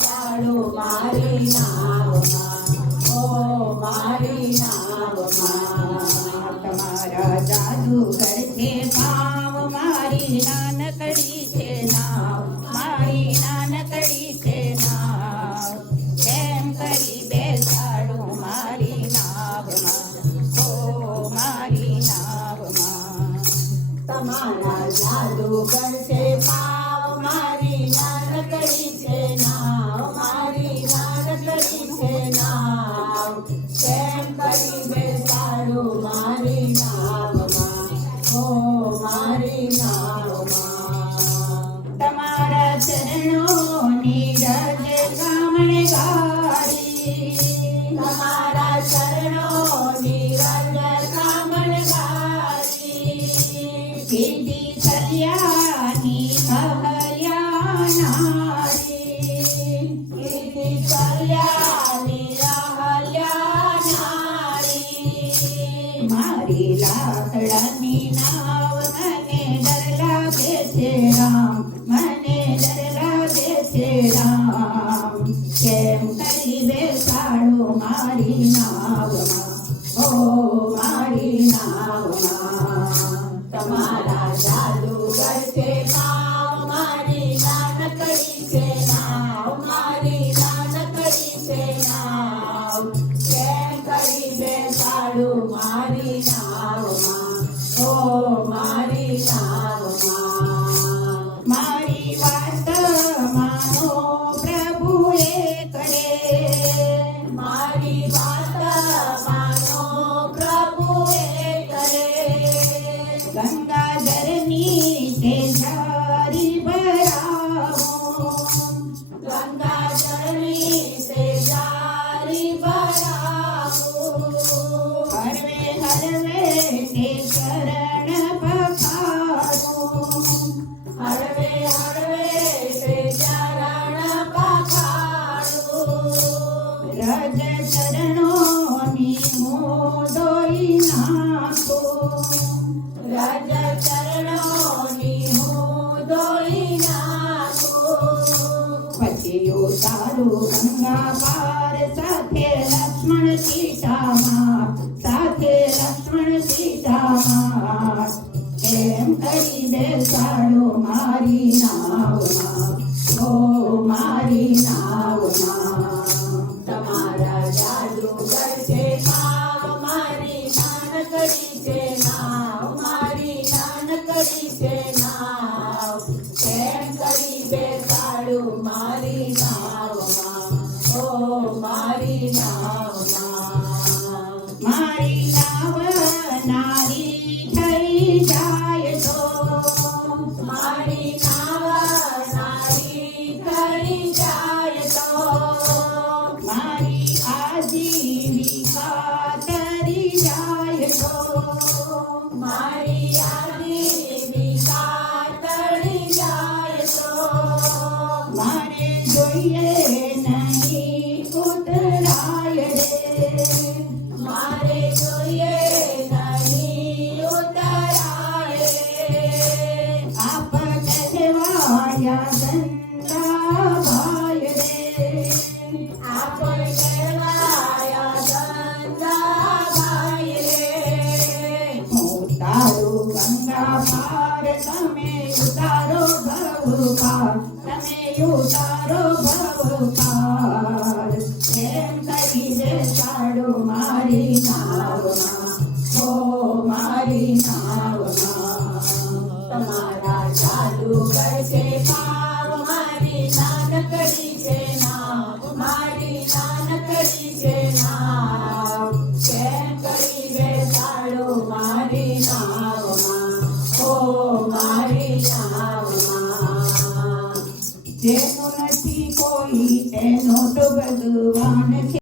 બેસાડું મારી નાવમાં, ઓ મારી નાવમાં. તમારા જાદુગર છે ભાવ, મારી નાનકડી છે નાવ, મારી નાનકડી છે નાવ. કેમ કરી બેસાડું મારી નાવમાં, ઓ મારી નાવમાં. તમારા જાદુગર છે ભાવ, મારી નાનકડી છે નાવ, મારી નાનકડી છે નાવ. કેમ કરી બેસાડું મારી નાવમાં, ઓ મારી નાવમાં. તમારા ચરણોની રજ કામણગારી, તમારા ચરણોની રજ કામણગારી. કીધી કલ્યાણી અહલ્યા નારી, કીધી કલ્યાણી અહલ્યા નારી. મારી લાકડાની નાવ મને ડર લાગે છે રામ, મને ડર લાગે છે રામ. કેમ કરી બેસાડું મારી નાવમાં, ઓ મારી નાવમાં. તમારા જાદુગર છે ભાવ, મારી નાનકડી છે નાવ, મારી નાનકડી છે નાવ. કેમ કરી બેસાડું મારી નાવમાં, ઓ મારી નાવમાં. મારી વાત માનો પ્રભુ એકડે, મારી વાત માનો પ્રભુ કરે. ગંગાધરની તે જારી ભરાવો, ગંગાજળની સે જારી ભરાવો. હરવે હરવે તે ચરણ પખારો, હળવે હળવે સે ચરણ પખારો. રજ ચરણોની મોદોઈ નાખો, રજ ચરણોની હું ધોઈ નાખું. પછી ઉતારું ગંગા પાર સાથે લક્ષ્મણ સીતામાં, સાથે લક્ષ્મણ સીતામાં. કેમ કરી બેસાડું મારી નાવમાં, ઓ મારી નાવમાં. તમારા જાદુગર છે ભાવ, મારી નાનકડી છે નાવ, મારી નાનકડી છે નાવ. કેમ કરી બેસાડું મારી નાવમાં, ઓ મારી નાવમાં. મારી નાવ નારી થઈ જાય તો, મારી નાવ નારી થઈ જાય તો. મારી આજીવિકા તરી જાય તો, મારી આજીવિકા તળી જાય તો. મારે જોઈએ નહીં ઉતરાય રે, મારે જોઈએ નહીં ઉતરાય રે. આપ કહેવાયા ગંગા ભાઈ રે. આપણે કહેવાયા ગંગાભાઈ રે. હું તારું ગંગા પાર, તમે ઉતારો ભવ પાર, તમે ઉતારો ભવ પાર. કેમ કરી બેસાડું મારી નાવમાં, ઓ મારી નાવમાં. તમારા